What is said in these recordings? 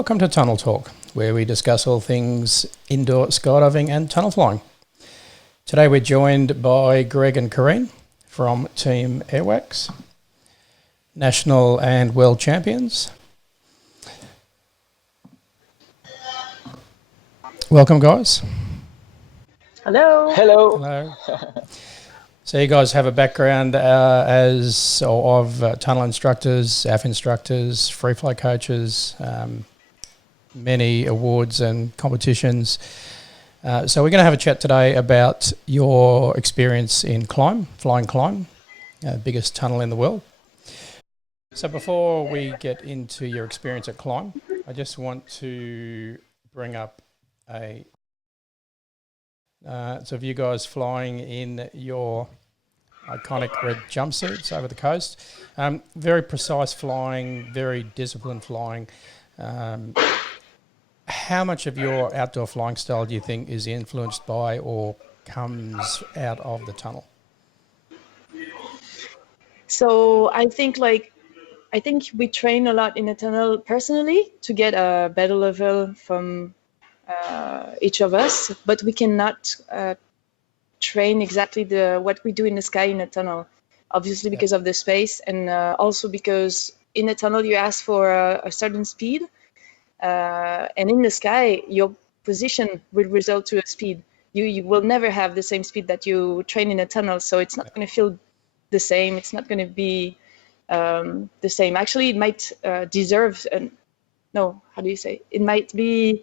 Welcome to Tunnel Talk, where we discuss all things indoor skydiving and tunnel flying. Today we're joined by Greg and Corinne from Team Airwax, national and world champions. Welcome, guys. Hello. Hello. Hello. So you guys have a background of tunnel instructors, AF instructors, free fly coaches, many awards and competitions. So we're going to have a chat today about your experience in flying Climb, biggest tunnel in the world. So before we get into your experience at Climb, I just want to bring up so of you guys flying in your iconic red jumpsuits over the coast. Very precise flying, very disciplined flying. How much of your outdoor flying style do you think is influenced by or comes out of the tunnel? So I think we train a lot in the tunnel personally to get a better level from each of us, but we cannot train exactly what we do in the sky in a tunnel, obviously because of the space, and also because in a tunnel you ask for a certain speed, and in the sky your position will result to a speed. You will never have the same speed that you train in a tunnel, so it's not going to feel the same. It's not going to be the same. Actually, it might deserve no, how do you say? It might be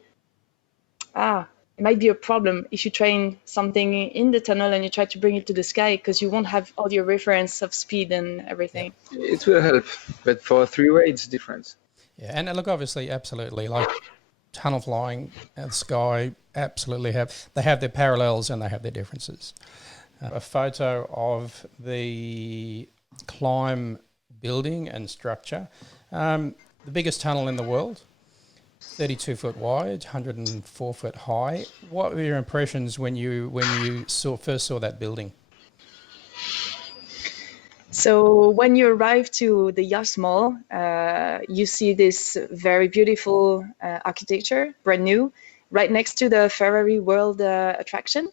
it might be a problem if you train something in the tunnel and you try to bring it to the sky, because you won't have all your reference of speed and everything. It will help, but for three-way it's different. Yeah, and look, obviously, absolutely, like tunnel flying and sky, absolutely they have their parallels and they have their differences. A photo of the Climb building and structure, the biggest tunnel in the world, 32 foot wide, 104 foot high. What were your impressions when you first saw that building? So when you arrive to the Yas Mall, you see this very beautiful architecture, brand new, right next to the Ferrari World attraction.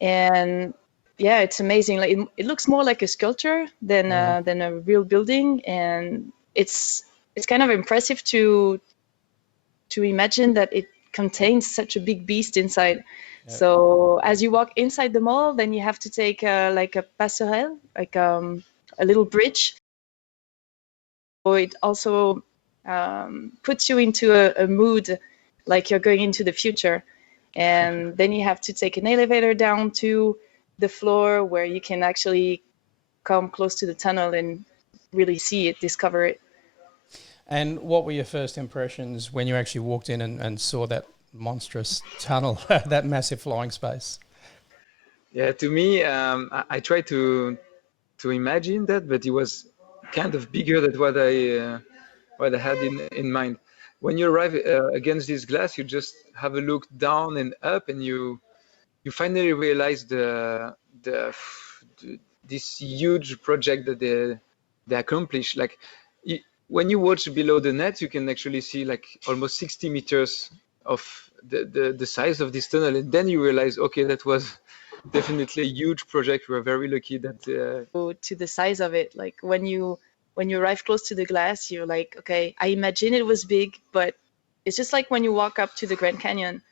And yeah, it's amazing. Like it looks more like a sculpture than a real building, and it's kind of impressive to imagine that it contains such a big beast inside. Yep. So as you walk inside the mall, then you have to take like a passerelle, like a little bridge. So it also puts you into a mood like you're going into the future. And then you have to take an elevator down to the floor where you can actually come close to the tunnel and really see it, discover it. And what were your first impressions when you actually walked in and saw that monstrous tunnel, that massive flying space? Yeah, to me, I tried to imagine that, but it was kind of bigger than what I had in mind. When you arrive against this glass, you just have a look down and up, and you finally realize this huge project that they accomplished. Like when you watch below the net, you can actually see like almost 60 meters of the size of this tunnel, and then you realize, okay, that was definitely a huge project. We were very lucky that to the size of it. Like when you arrive close to the glass, you're like, okay, I imagine it was big, but it's just like when you walk up to the Grand Canyon.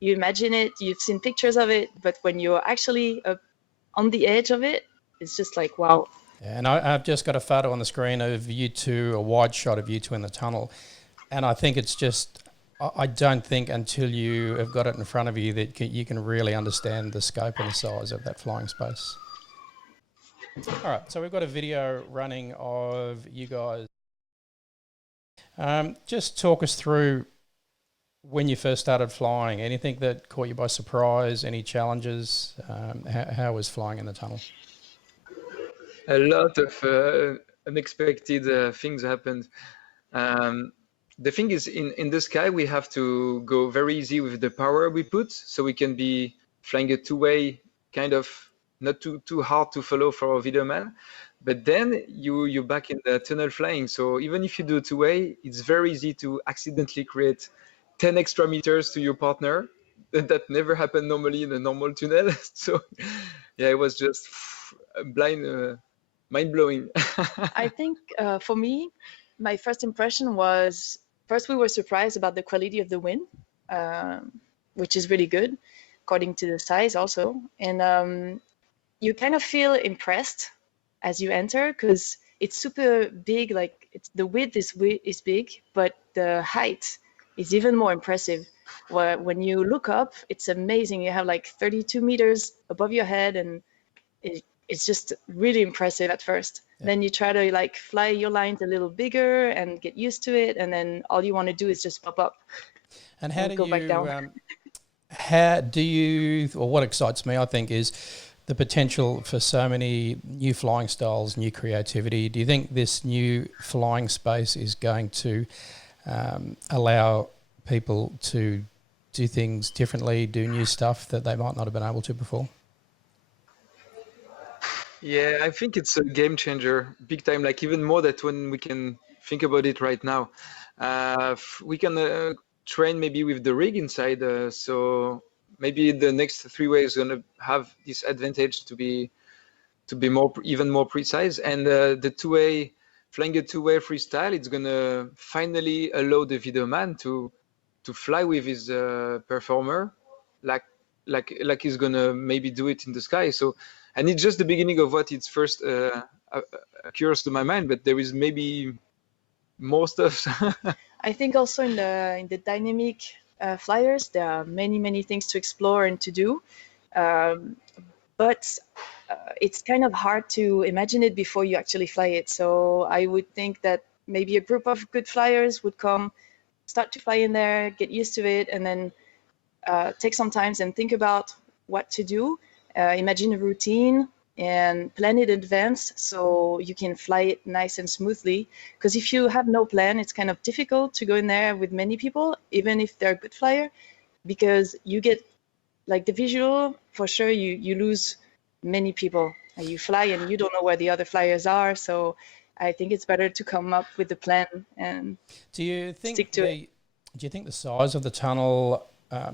You imagine it, you've seen pictures of it, but when you're actually on the edge of it, it's just like, wow. Yeah, and I've just got a photo on the screen of you two, a wide shot of you two in the tunnel. And I think it's just, I don't think until you have got it in front of you that you can really understand the scope and the size of that flying space. All right, so we've got a video running of you guys. Just talk us through when you first started flying. Anything that caught you by surprise? Any challenges? How was flying in the tunnel? A lot of unexpected things happened. The thing is, in the sky, we have to go very easy with the power we put, so we can be flying a two-way, kind of not too hard to follow for a video man. But then you're back in the tunnel flying. So even if you do two-way, it's very easy to accidentally create 10 extra meters to your partner. That never happened normally in a normal tunnel. So yeah, it was just blind, mind blowing. I think for me, my first impression was first we were surprised about the quality of the wind, um, which is really good according to the size also. And you kind of feel impressed as you enter because it's super big. Like it's the width is big, but the height is even more impressive. When you look up, it's amazing. You have like 32 meters above your head, and it's just really impressive at first. Yeah. Then you try to like fly your lines a little bigger and get used to it, and then all you want to do is just pop up And how and do go back down. how do you, or what excites me, I think, is the potential for so many new flying styles, new creativity. Do you think this new flying space is going to allow people to do things differently, do new stuff that they might not have been able to before? Yeah, I think it's a game changer, big time. Like even more that when we can think about it right now, we can train maybe with the rig inside. So maybe the next three-way is gonna have this advantage to be more even more precise. And the two-way flying a two-way freestyle, it's gonna finally allow the video man to fly with his performer, like he's gonna maybe do it in the sky. So, and it's just the beginning of what it's first occurs to my mind. But there is maybe more stuff. I think also in the dynamic flyers, there are many things to explore and to do. Um, but it's kind of hard to imagine it before you actually fly it. So I would think that maybe a group of good flyers would come, start to fly in there, get used to it, and then take some time and think about what to do. Imagine a routine and plan it in advance so you can fly it nice and smoothly. Because if you have no plan, it's kind of difficult to go in there with many people, even if they're a good flyer, because you get like the visual for sure. You lose many people. You fly and you don't know where the other flyers are. So I think it's better to come up with a plan and Do you stick think to it. do you think the size of the tunnel,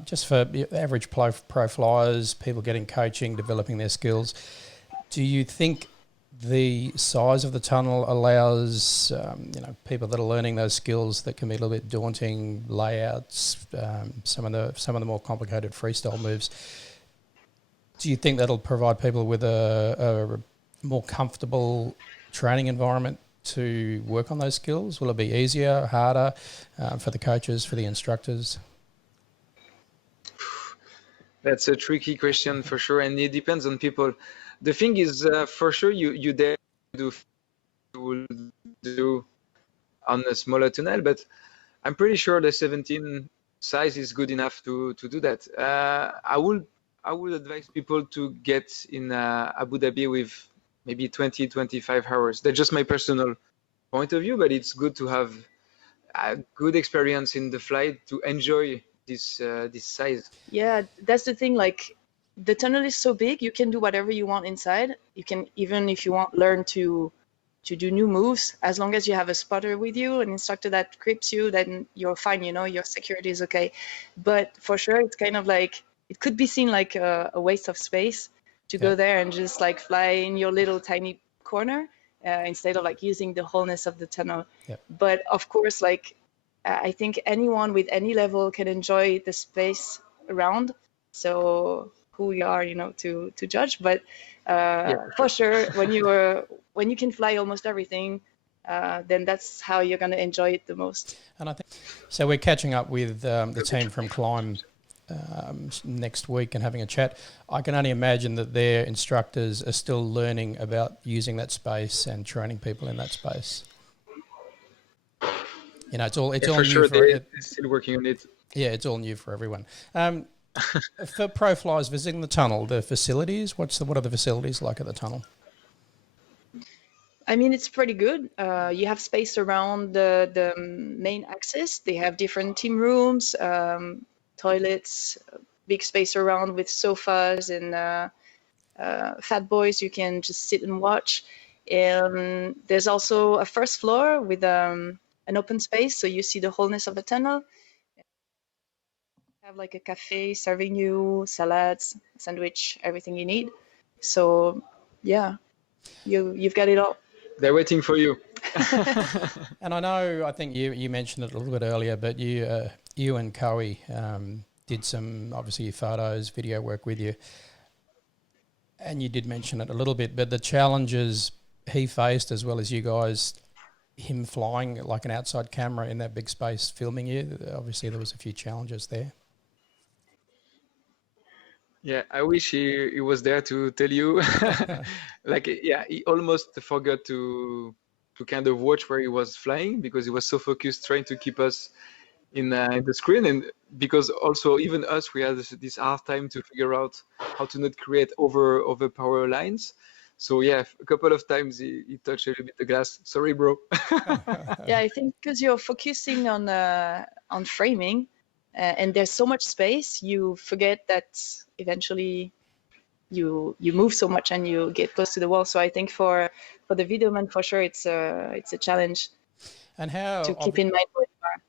just for average pro flyers, people getting coaching, developing their skills, do you think the size of the tunnel allows people that are learning those skills that can be a little bit daunting, layouts, some of the more complicated freestyle moves? Do you think that'll provide people with a more comfortable training environment to work on those skills? Will it be easier, harder for the coaches, for the instructors? That's a tricky question for sure, and it depends on people. The thing is, for sure, you dare to do on a smaller tunnel, but I'm pretty sure the 17 size is good enough to do that. I would advise people to get in Abu Dhabi with maybe 20-25 hours. That's just my personal point of view, but it's good to have a good experience in the flight to enjoy this size. Yeah, that's the thing. Like the tunnel is so big, you can do whatever you want inside. You can even, if you want, learn to do new moves. As long as you have a spotter with you, an instructor that grips you, then you're fine. You know, your security is okay. But for sure, it's kind of like it could be seen like a waste of space to Yeah. go there and just like fly in your little tiny corner instead of like using the wholeness of the tunnel. Yeah. But of course, like I think anyone with any level can enjoy the space around. So who we are, you know, to judge. But Yeah, for for sure. sure, when you can fly almost everything, then that's how you're going to enjoy it the most. And I think so. We're catching up with the team from Climb next week and having a chat. I can only imagine that their instructors are still learning about using that space and training people in that space. You know, it's all Yeah, for new sure, for they're still working on it. yeah, it's all new for everyone. For pro flyers visiting the tunnel, the facilities, what are the facilities like at the tunnel? I mean, it's pretty good. You have space around the main axis. They have different team rooms, toilets, big space around with sofas and fat boys. You can just sit and watch. And there's also a first floor with an open space, so you see the wholeness of the tunnel. Have like a cafe serving you salads, sandwich, everything you need. So yeah, you've got it all. They're waiting for you. And I think you mentioned it a little bit earlier, but you and Coe did some, obviously, photos, video work with you. And you did mention it a little bit, but the challenges he faced, as well as you guys, him flying like an outside camera in that big space filming you, obviously there was a few challenges there. Yeah, I wish he was there to tell you. Like, yeah, he almost forgot to kind of watch where he was flying because he was so focused trying to keep us in the screen, and because also even us, we had this hard time to figure out how to not create over power lines. So yeah, a couple of times he touched a little bit the glass. Sorry, bro. Yeah, I think because you're focusing on framing, and there's so much space, you forget that eventually you move so much and you get close to the wall. So I think for the video man, for sure, it's a challenge And how to keep in mind where you are.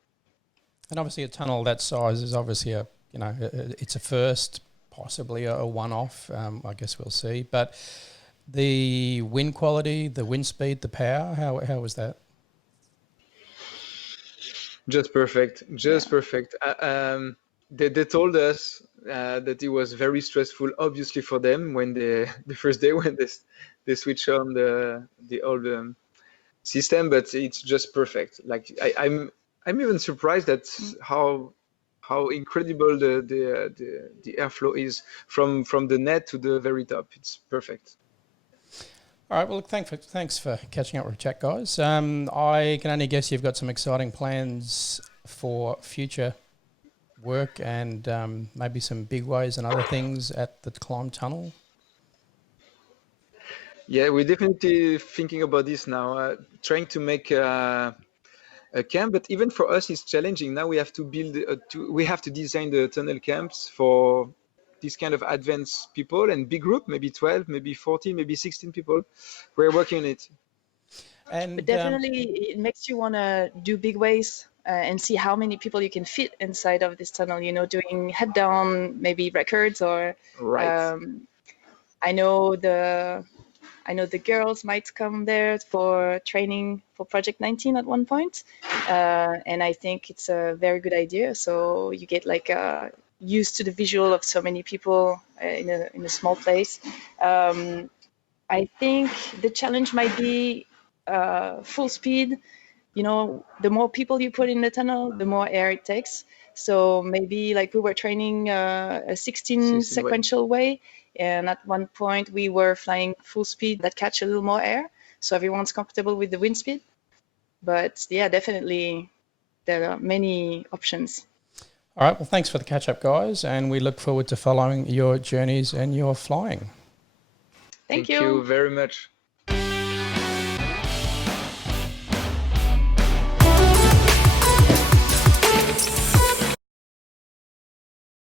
And obviously a tunnel that size is obviously it's a first, possibly a one-off. I guess we'll see. But the wind quality, the wind speed, the power, how was that? Just perfect, just perfect. They told us that it was very stressful, obviously for them when the first day when they switch on the old system, but it's just perfect. Like I'm even surprised at how incredible the airflow is from the net to the very top. It's perfect. All right. Well, look, thanks for catching up with chat, guys. I can only guess you've got some exciting plans for future work and maybe some big ways and other things at the Climb Tunnel. Yeah, we're definitely thinking about this now, trying to make a camp, but even for us, it's challenging. Now we have to we have to design the tunnel camps for this kind of advanced people and big group, maybe 12, maybe 14, maybe 16 people. We're working on it. But definitely it makes you want to do big ways and see how many people you can fit inside of this tunnel, doing head down, maybe records, or Right. I know the girls might come there for training for Project 19 at one point, and I think it's a very good idea. So you get like used to the visual of so many people in a small place. I think the challenge might be full speed. The more people you put in the tunnel, the more air it takes. So maybe like we were training a 16 sequential way, and at one point we were flying full speed that catch a little more air, so everyone's comfortable with the wind speed. But yeah, definitely there are many options. All right. Well, thanks for the catch up, guys, and we look forward to following your journeys and your flying. Thank you very much.